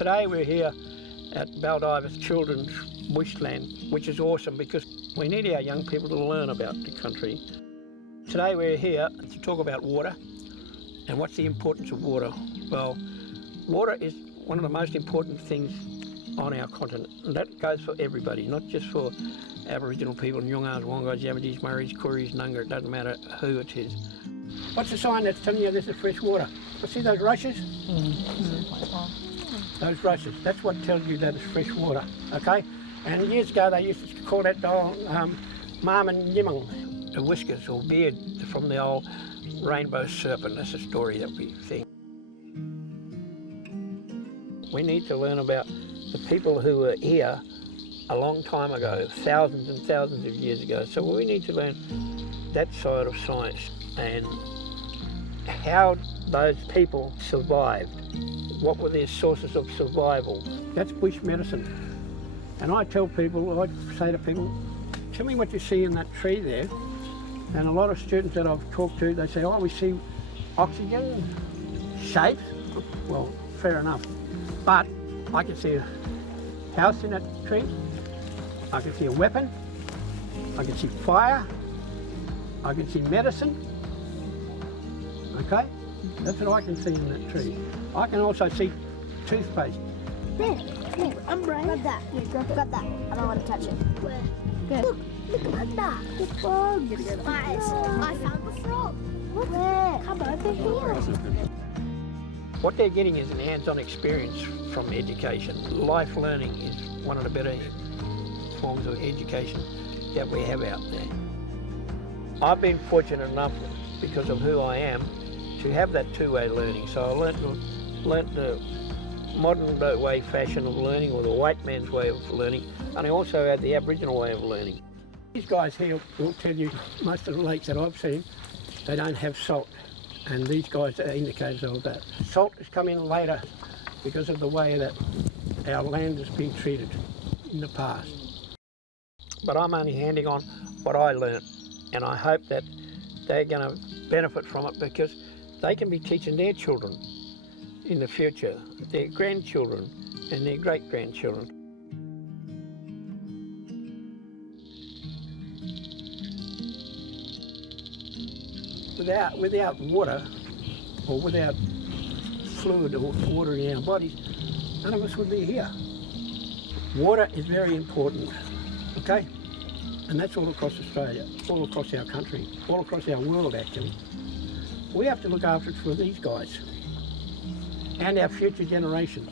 Today we're here at Baldivis Children's Bushland, which is awesome because we need our young people to learn about the country. Today we're here to talk about water and what's the importance of water. Well, water is one of the most important things on our continent, and that goes for everybody, not just for Aboriginal people, Nyungas, Wongas, Yabadis, Murris, Kooris, Nunga, it doesn't matter who it is. What's the sign that's telling you this is fresh water? See those rushes? Those rushes, that's what tells you that it's fresh water, okay? And years ago they used to call that dog Mam and Yimung, the whiskers or beard from the old rainbow serpent. That's a story that we think. We need to learn about the people who were here a long time ago, thousands and thousands of years ago. So we need to learn that side of science and how those people survived. What were their sources of survival? That's bush medicine. And I tell people, I say to people, tell me what you see in that tree there. And a lot of students that I've talked to, they say, oh, we see oxygen, shapes. Well, fair enough. But I can see a house in that tree. I can see a weapon. I can see fire. I can see medicine. Okay? That's what I can see in that tree. I can also see toothpaste. There, I'm brave. Grab that. Yeah, grab that. I don't want to touch it. Where? Good. Look at that. The frog. Guys, I found the frog. Where? Come over here. What they're getting is an hands-on experience from education. Life learning is one of the better forms of education that we have out there. I've been fortunate enough, because of who I am, to have that two-way learning. So I learnt the modern way fashion of learning, or the white man's way of learning, and I also had the Aboriginal way of learning. These guys here will tell you, most of the lakes that I've seen, they don't have salt, and these guys are indicators of that. Salt has come in later because of the way that our land has been treated in the past. But I'm only handing on what I learnt, and I hope that they're going to benefit from it because they can be teaching their children in the future, their grandchildren and their great-grandchildren. Without water, or without fluid or water in our bodies, none of us would be here. Water is very important, okay? And that's all across Australia, all across our country, all across our world actually. We have to look after it for these guys and our future generations.